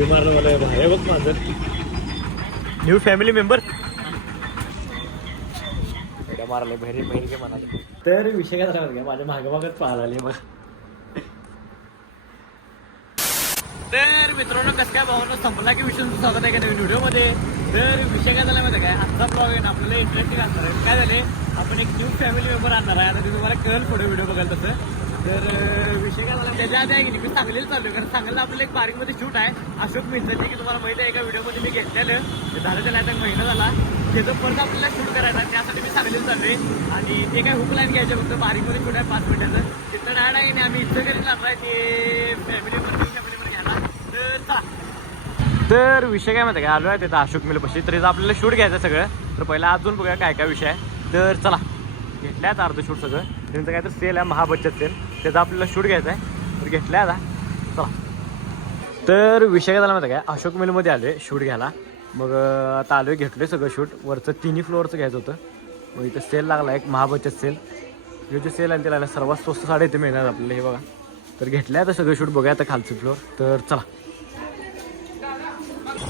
उडी मारणं मला भारी बघ माझं न्यू फॅमिली मेंबर मारले बहिरी बहिरी म्हणाले. तर विषय काय झाला का माझ्या मागेमागच पाहायला आले मग. तर मित्रांनो कसं काय भावानं संपला की विषय स्वागत आहे का नवीन व्हिडिओमध्ये. तर विषय काय झाला माहिती काय आजचा ब्लॉग आहे ना आपल्याला इंटरेस्टिंग आणणार आहे. काय झाले आपण एक न्यू फॅमिली मेंबर आणणार आहे. आता ते तुम्हाला कळेल पुढे व्हिडिओ बघायला तसं. तर विषय काय झाला त्याच्या आधी आहे की मी सांगलीला चालू आहे कारण सांगलीला आपल्याला एक बारीकमध्ये शूट आहे अशोक मित्रांची की तुम्हाला माहिती आहे एका व्हिडिओमध्ये मी घेतलेलं ते झालं त्याला आता महिना झाला त्याचं परत आपल्याला शूट करायचं आहे त्यासाठी मी सांगलीला चालू आहे. आणि ते काय हुक लाईन घ्यायचं फक्त बारीकमध्ये शूट आहे 5 मिनिटाचं तिथं डायड आहे आणि आम्ही इथं कधी जाणार आहे ते फॅमिलीवर घ्यायला. तर विषय काय माहिती काय आलो आहे तिथं अशोक मिलपाशी तरी आपल्याला शूट घ्यायचं सगळं. तर पहिला अजून बघूया काय काय विषय आहे. तर चला घेतल्यात अर्ध शूट सगळं त्यांचं काय तर सेल आहे महाबचत सेल त्याचा आपल्याला शूट घ्यायचा आहे. तर घेतल्या आता चला. तर विषय काय झाला माहिती काय अशोक मिलमध्ये आलो आहे शूट घ्यायला. मग आता आलो आहे घेतलं सगळं शूट वरचं 3 फ्लोअरचं घ्यायचं होतं. मग इथं सेल लागला एक महाबचत सेल हे जे सेल आहे ते लागला सर्वात स्वस्त साडे इथे मिळणार आपल्याला हे बघा. तर घेतल्या आता सगळं शूट बघूया आता खालचं फ्लोअर. तर चला.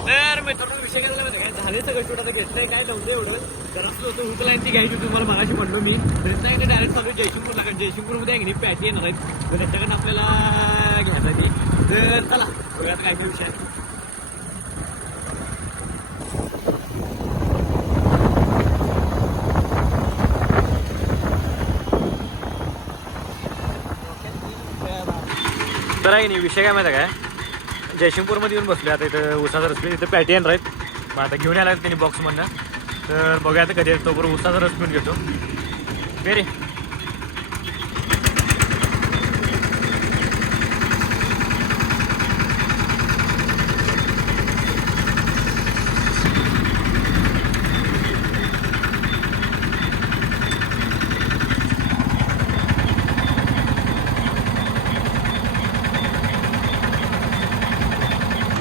तर मित्रांनो विषय काय झाला माहिती काय झाले सगळं शूट आता घेतलंय काय नव्हतं एवढं जरासं होतं हुक लाईनची घ्यायची तुम्हाला मागाशी म्हणलो मी. तर नाही डायरेक्ट चालू जयसिंगपूरला कारण जयसिंगपूरमध्ये आहे की नाही पॅटी येणार आहेत तर त्याच्याकडनं आपल्याला घ्यायचं ते. तर चला बघूया काय काय विषय आहे. तर आहे नाही विषय काय माहिती आहे काय जयसिंगपूरमध्ये येऊन बसले आता इथं उसाचा रसपिन इथं पॅटी येणार आहेत. मग आता घेऊन यायला त्यांनी बॉक्समधनं. तर बघूया आता कधी येतो बरोबर उसाचा रसपिन घेतो बेरे.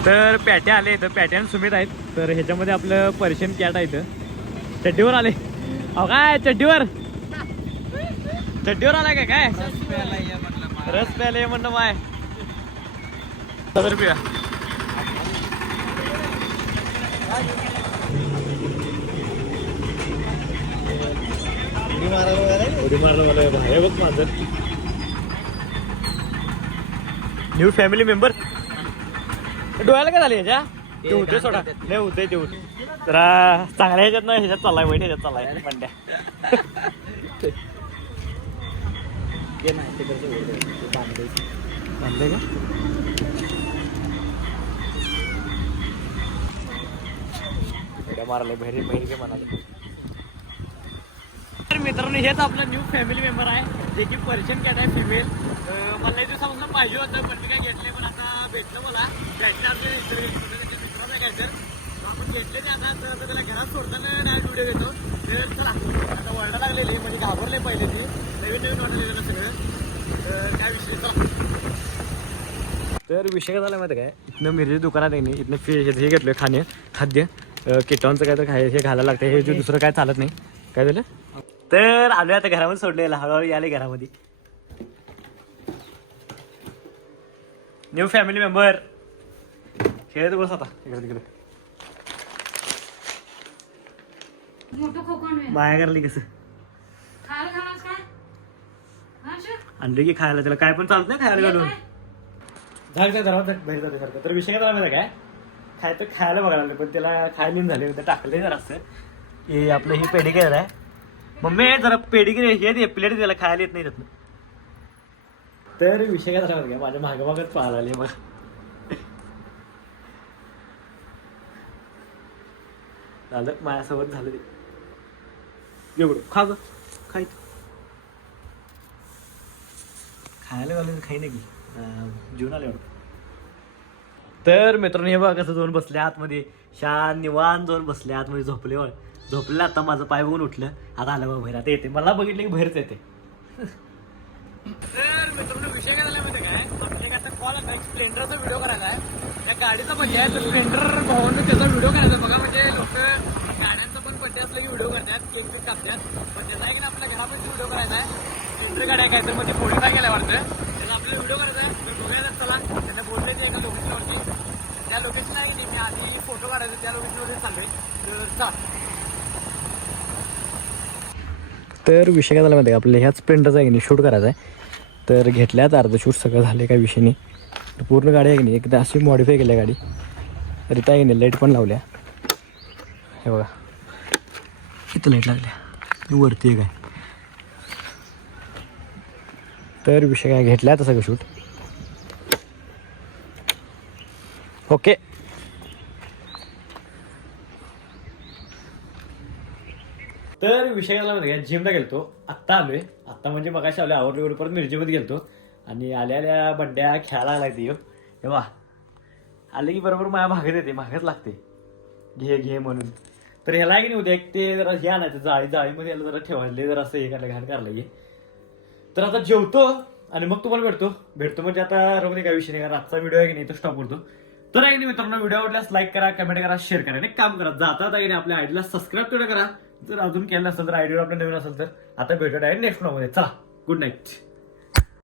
तर पॅट्या आले इथं पॅट्या सुमित आहेत. तर ह्याच्यामध्ये आपलं पर्शियन कॅट आहे इथं चड्डीवर आले. अहो काय चड्डीवर आलाय काय रस प्यायला म्हणलं माय 1000 रुपया. उडी मारलं मला भारी बघ माझं न्यू फॅमिली मेंबर. डोळ्याला काय झाले ह्याच्या ते होते सोडा नाही होते ते होते जरा चांगल्या ह्याच्यात ना ह्याच्यात चाललाय वाईट ह्याच्यात चाललाय पंड्या. बांधले का मारले बहिरी बहिरी म्हणाले. तर मित्रांनो हेच आपलं न्यू फॅमिली मेंबर आहे जे की पर्शियन कॅट आहे फिमेल. मला एक दिवसापासून पाहिजे होतं पण मी काय घेतले पण आता भेटलं मला घ्यायचं आपल्या मित्राला घ्यायचं आपण घेतले ते आता तर त्याला घरात सोडताना डायरेक्ट व्हिडिओ देतो. तर चला आता वरडा लागलेली म्हणजे घाबरले पहिले ते नवीन वाटलेलं ना सगळं. तर काय विषय चला. तर विषय काय झाला माहिती काय इथनं मिरची दुकानात आहे नाही इथनं फिश हे घेतलं खाद्य किटांचं काय तर हे घालायला लागतं हे जे दुसरं काय चालत नाही. काय झालं तर आलो आता घरामध्ये सोडलेलं हळूहळू आले घरामध्ये न्यू फॅमिली मेंबर. खेळत बस आता इकडे तिकडे माया करली कसं आणलं की खायला त्याला काय पण चालत नाही खायला घालून झाडच्या घरात बाहेर जाते सारखं. तर विषय काय झाला माहिती काय खायचं खायला बघायला लागलं पण त्याला खायला झाले टाकले जरा असं हे आपलं ही पेडिग्री आहे मम्मी जरा पेडिग्री हे प्लेट त्याला खायला येत नाही त्यातनं. तर विषय काय झाला माहिती काय माझ्या मागेमागच पाहायला आले मग झालं माझ्यासोबत झालं ते एवढं खा ग खाय खायला घालून खाई नाही की जेवण आलं एवढं. तर मित्रांनो हे बघा कसं जाऊन बसले आतमध्ये शान निवांत जाऊन बसले आतमध्ये झोपले आता माझं पाय बघून उठलं आता आलं बाबा बाहेर आता येते मला बघितलं की बाहेरच येते. तर मित्रांनो विषय काय झाला माहिती काय आपल्याला आता कॉल आहे स्प्लेंडरचा व्हिडिओ करायला आहे त्या गाडीचा भैया आहे तर स्प्लेंडर भावानं त्याचा व्हिडिओ करायचा बघा म्हणजे लोक गाड्यांचा पण बड्डे असले की व्हिडिओ करतात केक पीक कापतात पण त्याचा आहे की आपल्या घरामध्ये व्हिडिओ करायचा आहे स्प्लेंडर गाड्या काय तर म्हणजे पुढे काय गेल्या वाटतं त्याला आपल्याला व्हिडिओ करायचा आहे बघायला चला त्यांना बोलले ते एका लोकेशनवरती त्या लोकेशन आहे की नाही, मी आधी फोटो काढायचं त्या लोकेशनमध्ये चाललोय. तर चला. तर विषय काय झाला माहिती आहे का, आपल्या ह्याच स्प्लेंडरचा आहे की नाही शूट करायचा आहे. तर घेतल्यात अर्ध शूट सगळं झालं काही विषय नाही. तर पूर्ण गाडी आहे की नाही एकदा अशी मॉडिफाय केली गाडी. तर इथं आहे की नाही लाईट पण लावल्या. हे बघा इथं लाईट लागल्या वरती आहे काय. तर विषय काय घेतला आता सगळं शूट. ओके. तर विषय झाला माहिती का, जिमला गेलतो आत्ता आलोय. आत्ता म्हणजे मगाशी आलोय आवडले परत मिरजेमध्ये गेलतो आणि आल्या बंड्या खेळायला लागलाय ती तेव्हा आले की बरोबर माझ्या भागत येते, भागत लागते घे घे म्हणून. तर ह्याला आहे की नाही उद्या एक ते जरा हे आणायचं जाळीमध्ये याला जरा ठेवायला जरा असं हे करायला घाण करायला घे. तर आता जेवतो आणि मग तुम्हाला भेटतो म्हणजे आता रवते काय विषय नाही, कारण आजचा व्हिडिओ आहे की नाही तो स्टॉप करतो. तर आहे की नाही मित्रांनो, व्हिडिओ आवडल्यास लाईक करा, कमेंट करा, शेअर करा आणि काम करा. जाता आहे आपल्या आयडीला सबस्क्राईब तेवढं करा. जर अजून केलं नसेल तर आयडीवर आपलं नवीन असेल तर. आता भेटू डायरेक्ट नेक्स्ट व्हिडिओमध्ये. चला, गुड नाईट.